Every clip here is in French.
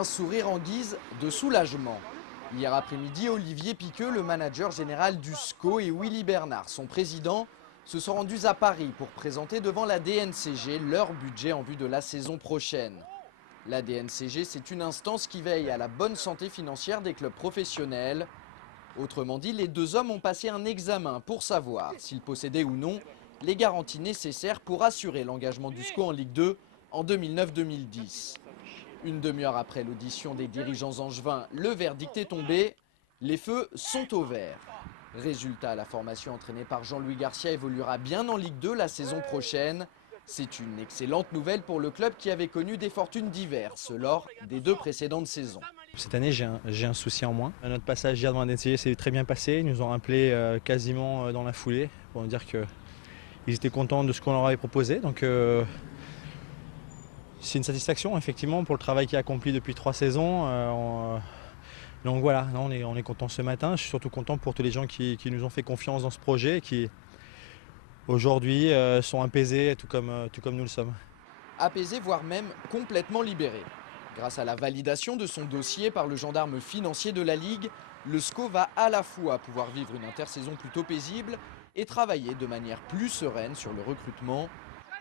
un sourire en guise de soulagement. Hier après-midi, Olivier Piqueux, le manager général du SCO, et Willy Bernard, son président, se sont rendus à Paris pour présenter devant la DNCG leur budget en vue de la saison prochaine. La DNCG, c'est une instance qui veille à la bonne santé financière des clubs professionnels. Autrement dit, les deux hommes ont passé un examen pour savoir s'ils possédaient ou non les garanties nécessaires pour assurer l'engagement du SCO en Ligue 2 en 2009-2010. Une demi-heure après l'audition des dirigeants angevins, le verdict est tombé. Les feux sont au vert. Résultat, la formation entraînée par Jean-Louis Garcia évoluera bien en Ligue 2 la saison prochaine. C'est une excellente nouvelle pour le club qui avait connu des fortunes diverses lors des deux précédentes saisons. Cette année, j'ai un souci en moins. Notre passage hier devant la DNCG s'est très bien passé. Ils nous ont rappelé quasiment dans la foulée pour nous dire qu'ils étaient contents de ce qu'on leur avait proposé. Donc, c'est une satisfaction effectivement pour le travail qui est accompli depuis 3 saisons. Donc voilà, on est content ce matin. Je suis surtout content pour tous les gens qui nous ont fait confiance dans ce projet, qui aujourd'hui sont apaisés tout comme nous le sommes. Apaisé, voire même complètement libéré. Grâce à la validation de son dossier par le gendarme financier de la Ligue, le SCO va à la fois pouvoir vivre une intersaison plutôt paisible et travailler de manière plus sereine sur le recrutement.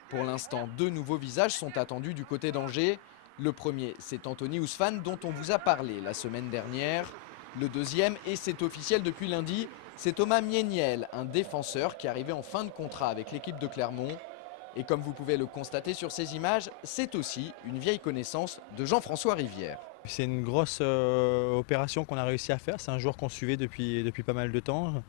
Pour l'instant, 2 nouveaux visages sont attendus du côté d'Angers. Le premier, c'est Anthony Ousfane dont on vous a parlé la semaine dernière. Le deuxième, et c'est officiel depuis lundi, c'est Thomas Mieniel, un défenseur qui arrivait en fin de contrat avec l'équipe de Clermont. Et comme vous pouvez le constater sur ces images, c'est aussi une vieille connaissance de Jean-François Rivière. C'est une grosse opération qu'on a réussi à faire. C'est un joueur qu'on suivait depuis pas mal de temps,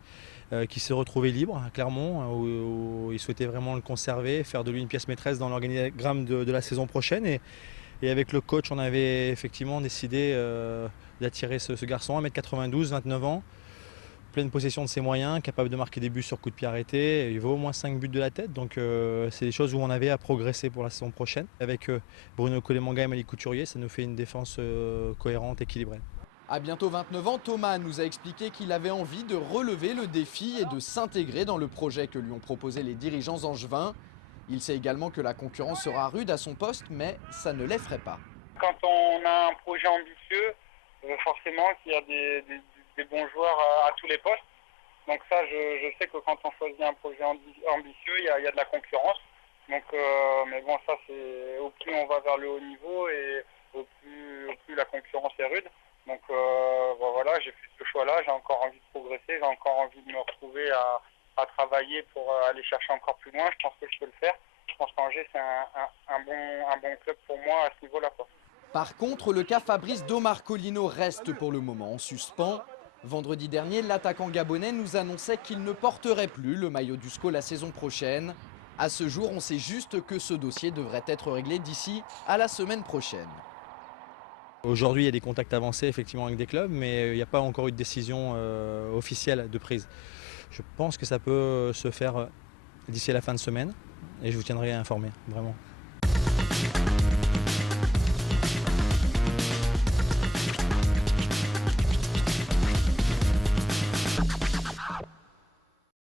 qui s'est retrouvé libre à Clermont, où il souhaitait vraiment le conserver, faire de lui une pièce maîtresse dans l'organigramme de la saison prochaine. Et avec le coach, on avait effectivement décidé d'attirer ce garçon, 1m92, 29 ans, pleine possession de ses moyens, capable de marquer des buts sur coup de pied arrêté. Il vaut au moins 5 buts de la tête, donc c'est des choses où on avait à progresser pour la saison prochaine. Avec Bruno Colemanga et Malik Couturier, ça nous fait une défense cohérente, équilibrée. À bientôt 29 ans, Thomas nous a expliqué qu'il avait envie de relever le défi et de s'intégrer dans le projet que lui ont proposé les dirigeants angevins. Il sait également que la concurrence sera rude à son poste, mais ça ne l'effraie pas. Quand on a un projet ambitieux, forcément qu'il y a des bons joueurs à tous les postes. Donc ça, je sais que quand on choisit un projet ambitieux, il y a de la concurrence. Donc, mais bon, ça, c'est au plus on va vers le haut niveau et au plus la concurrence est rude. Donc voilà, j'ai fait ce choix-là, j'ai encore envie de progresser, j'ai encore envie de me retrouver à travailler pour aller chercher encore plus loin. Je pense que je peux le faire. Je pense qu'Angers, c'est un bon club pour moi à ce niveau-là. Par contre, le cas Fabrice Domarcolino reste pour le moment en suspens. Vendredi dernier, l'attaquant gabonais nous annonçait qu'il ne porterait plus le maillot du SCO la saison prochaine. À ce jour, on sait juste que ce dossier devrait être réglé d'ici à la semaine prochaine. Aujourd'hui, il y a des contacts avancés effectivement avec des clubs, mais il n'y a pas encore eu de décision officielle de prise. Je pense que ça peut se faire d'ici à la fin de semaine et je vous tiendrai informé, vraiment.